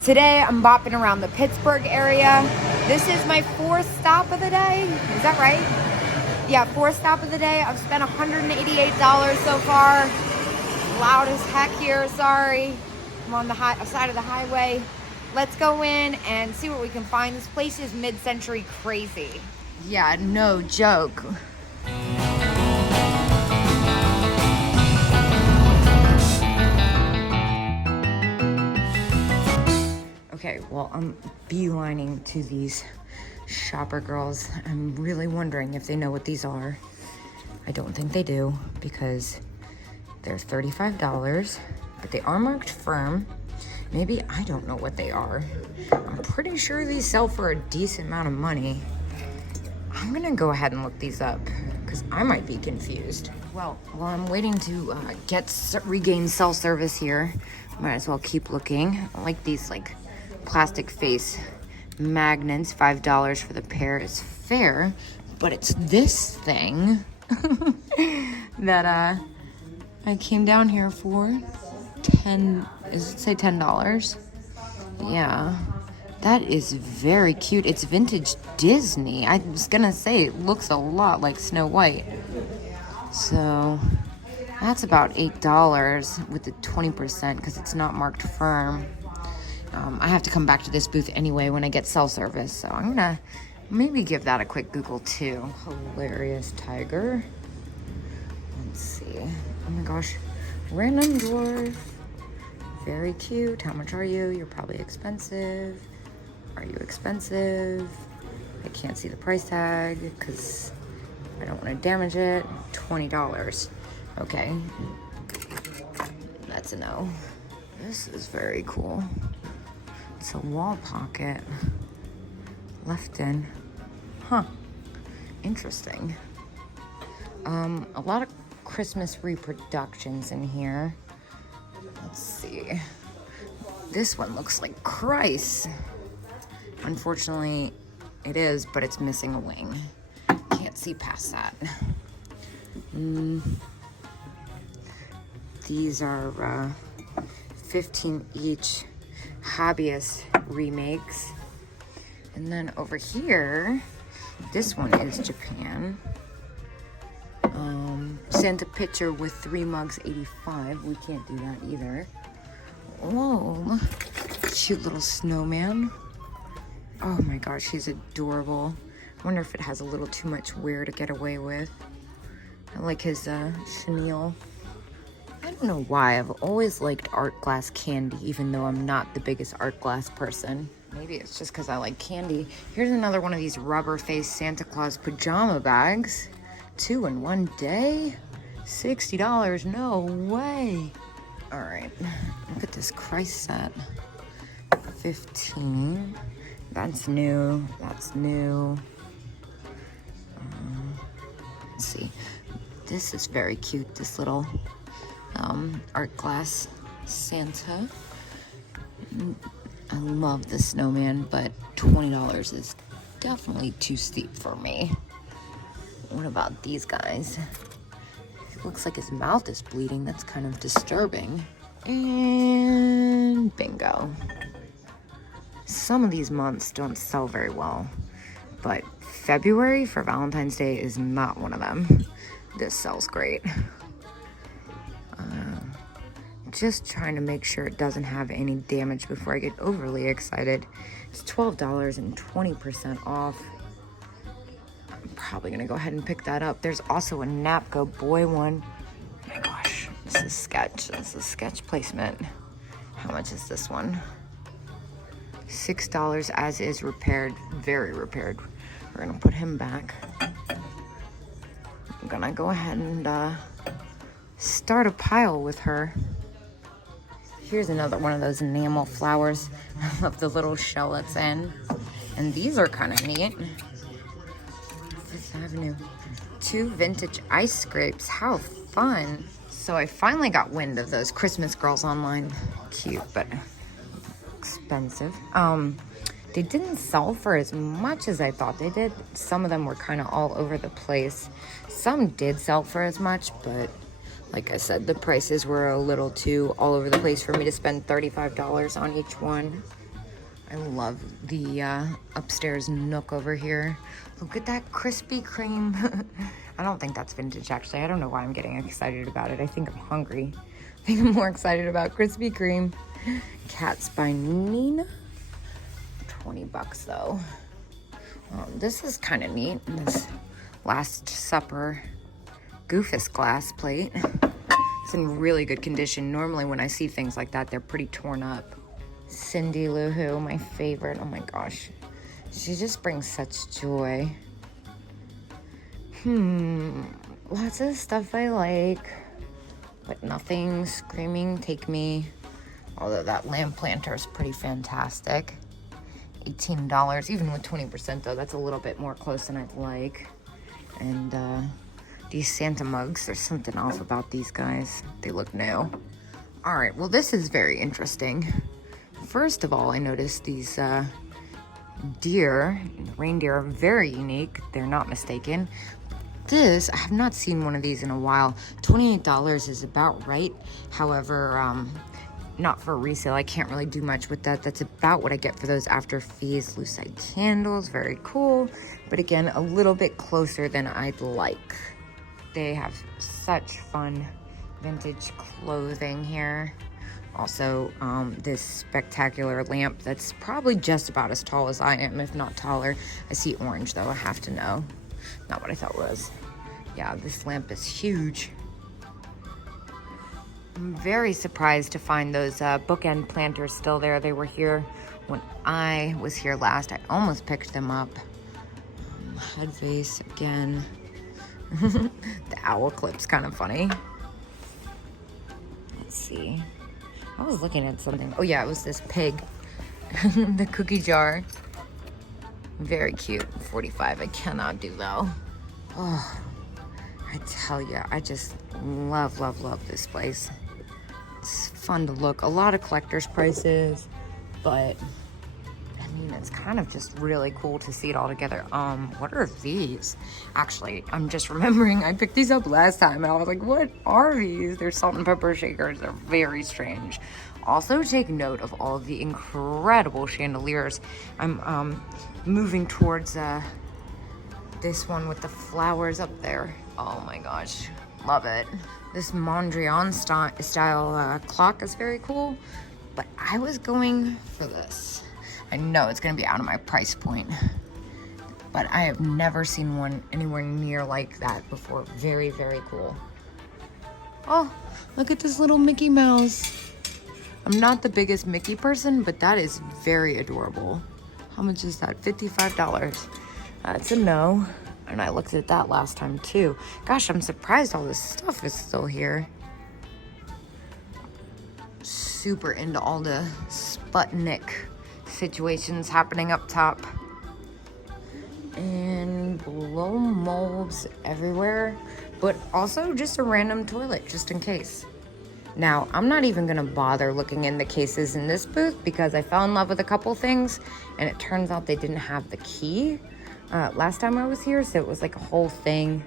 Today I'm bopping around the Pittsburgh area. This is my fourth stop of the day. Is that right? Yeah, fourth stop of the day. I've spent $188 so far. Loud as heck here, sorry. I'm on the side of the highway. Let's go in and see what we can find. This place is mid-century crazy. Yeah, no joke. Okay, well, I'm beelining to these shopper girls. I'm really wondering if they know what these are. I don't think they do because they're $35, but they are marked firm. Maybe I don't know what they are. I'm pretty sure these sell for a decent amount of money. I'm gonna go ahead and look these up because I might be confused. Well, while I'm waiting to regain cell service here, might as well keep looking. I like these plastic face magnets. $5 for the pair is fair, but it's this thing that I came down here for. Does it say $10? Yeah, that is very cute. It's vintage Disney. I was gonna say it looks a lot like Snow White. So that's about $8 with the 20% because it's not marked firm. I have to come back to this booth anyway when I get cell service, so I'm gonna maybe give that a quick Google too. Hilarious tiger. Let's see. Oh my gosh. Random dwarf. Very cute. How much are you? You're probably expensive. Are you expensive? I can't see the price tag because I don't want to damage it. $20. Okay. That's a no. This is very cool. It's a wall pocket. Left in. Huh. Interesting. A lot of Christmas reproductions in here. Let's see. This one looks like Christ. Unfortunately, it is, but it's missing a wing. Can't see past that. These are 15 each. Hobbyist remakes. And then over here, this one is Japan. Santa picture with 3 mugs, 85. We can't do that either. Whoa, cute little snowman. Oh my gosh, he's adorable. I wonder if it has a little too much wear to get away with. I like his chenille. I don't know why, I've always liked art glass candy, even though I'm not the biggest art glass person. Maybe it's just because I like candy. Here's another one of these rubber face Santa Claus pajama bags. 2 in one day? $60, no way. All right, look at this Christ set. 15, that's new, that's new. Let's see, this is very cute, this little art glass Santa. I love the snowman, but $20 is definitely too steep for me. What about these guys? It looks like his mouth is bleeding. That's kind of disturbing. And bingo. Some of these months don't sell very well, but February for Valentine's Day is not one of them. This sells great. Just trying to make sure it doesn't have any damage before I get overly excited. It's $12 and 20% off. I'm probably gonna go ahead and pick that up. There's also a Napco boy one. Oh my gosh, this is sketch. This is sketch placement. How much is this one? $6 as is, repaired, very repaired. We're gonna put him back. I'm gonna go ahead and start a pile with her. Here's another one of those enamel flowers. I love the little shell it's in. And these are kind of neat. Fifth Avenue. 2 vintage ice scrapes. How fun. So I finally got wind of those Christmas girls online. Cute, but expensive. They didn't sell for as much as I thought they did. Some of them were kind of all over the place. Some did sell for as much, but like I said, the prices were a little too all over the place for me to spend $35 on each one. I love the upstairs nook over here. Look at that Krispy Kreme. I don't think that's vintage, actually. I don't know why I'm getting excited about it. I think I'm hungry. I think I'm more excited about Krispy Kreme. Cats by Nina. $20 though. This is kind of neat. This Last Supper Goofus glass plate. It's in really good condition. Normally when I see things like that, they're pretty torn up. Cindy Lou Who, my favorite. Oh my gosh. She just brings such joy. Lots of stuff I like, but nothing screaming take me. Although that lamp planter is pretty fantastic. $18, even with 20% though, that's a little bit more close than I'd like. And these Santa mugs, there's something off about these guys. They look new. All right, well this is very interesting. First of all, I noticed these reindeer are very unique. They're not mistaken. This, I have not seen one of these in a while. $28 is about right. However, not for resale. I can't really do much with that. That's about what I get for those after fees. Lucite candles, very cool. But again, a little bit closer than I'd like. They have such fun vintage clothing here. Also, this spectacular lamp that's probably just about as tall as I am, if not taller. I see orange though, I have to know. Not what I thought was. Yeah, this lamp is huge. I'm very surprised to find those bookend planters still there. They were here when I was here last. I almost picked them up. Head vase again. The owl clip's kind of funny. Let's see. I was looking at something. Oh yeah, it was this pig. The cookie jar. Very cute. 45 I cannot do though. Oh, I tell you, I just love this place. It's fun to look. A lot of collector's prices, but I mean, it's kind of just really cool to see it all together. What are these? Actually, I'm just remembering I picked these up last time and I was like, what are these? They're salt and pepper shakers. They're very strange. Also, take note of all of the incredible chandeliers. I'm moving towards this one with the flowers up there. Oh my gosh, love it. This Mondrian style clock is very cool, but I was going for this. I know it's gonna be out of my price point, but I have never seen one anywhere near like that before. Very, very cool. Oh, look at this little Mickey Mouse. I'm not the biggest Mickey person, but that is very adorable. How much is that? $55. That's a no. And I looked at that last time too. Gosh, I'm surprised all this stuff is still here. Super into all the Sputnik situations happening up top. And blow molds everywhere, but also just a random toilet just in case. Now, I'm not even gonna bother looking in the cases in this booth because I fell in love with a couple things and it turns out they didn't have the key last time I was here, so it was like a whole thing.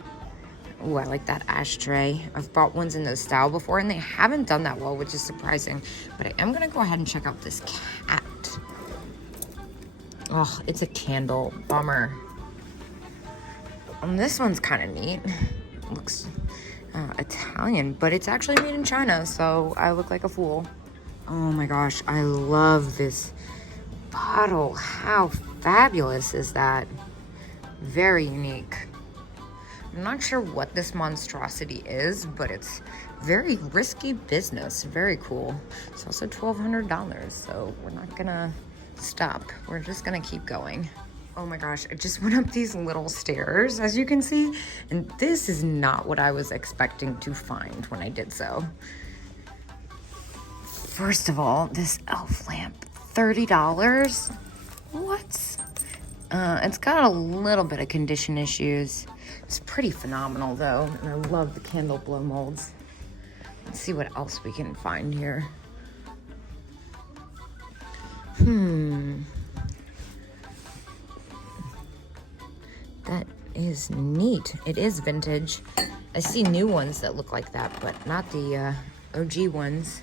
Ooh, I like that ashtray. I've bought ones in this style before and they haven't done that well, which is surprising. But I am gonna go ahead and check out this cat. Oh, it's a candle, bummer. This one's kind of neat. Looks Italian, but it's actually made in China, so I look like a fool. Oh my gosh, I love this bottle. How fabulous is that? Very unique. I'm not sure what this monstrosity is, but it's very risky business. Very cool. It's also $1,200, so we're not gonna stop. We're just gonna keep going. Oh my gosh, I just went up these little stairs, as you can see, and this is not what I was expecting to find when I did so. First of all, this elf lamp, $30? What? It's got a little bit of condition issues. It's pretty phenomenal though, and I love the candle blow molds. Let's see what else we can find here. That is neat. It is vintage. I see new ones that look like that, but not the OG ones.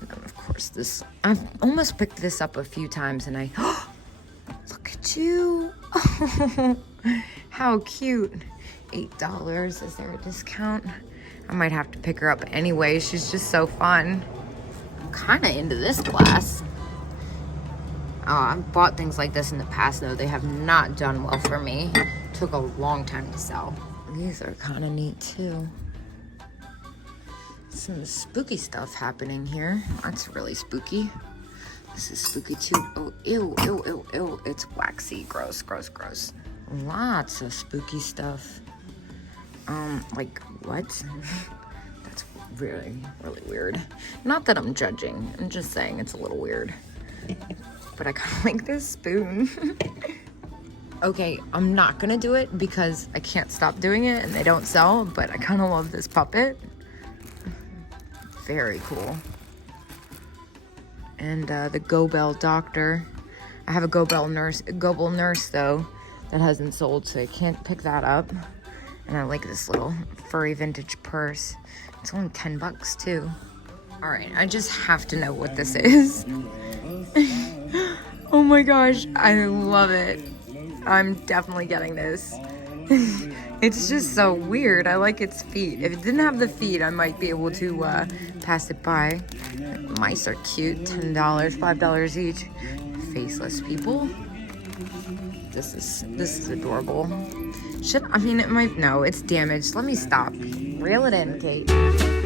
And then of course this. I've almost picked this up a few times and I, look at you. How cute. $8. Is there a discount? I might have to pick her up anyway. She's just so fun. I'm kind of into this glass. Oh, I've bought things like this in the past, though. They have not done well for me. Took a long time to sell. These are kind of neat, too. Some spooky stuff happening here. That's really spooky. This is spooky, too. Oh, ew, ew, ew, ew. It's waxy. Gross, gross, gross. Lots of spooky stuff. Like, what? That's really, really weird. Not that I'm judging. I'm just saying it's a little weird. But I kind of like this spoon. Okay, I'm not gonna do it because I can't stop doing it and they don't sell, but I kind of love this puppet. Very cool. And the Go Bell doctor. I have a Go Bell nurse though, that hasn't sold, so I can't pick that up. And I like this little furry vintage purse. It's only 10 bucks too. All right, I just have to know what this is. Oh my gosh, I love it. I'm definitely getting this. It's just so weird. I like its feet. If it didn't have the feet, I might be able to pass it by. Mice are cute. $10, $5 each. Faceless people. This is adorable. It might, no, it's damaged. Let me stop. Reel it in, Kate.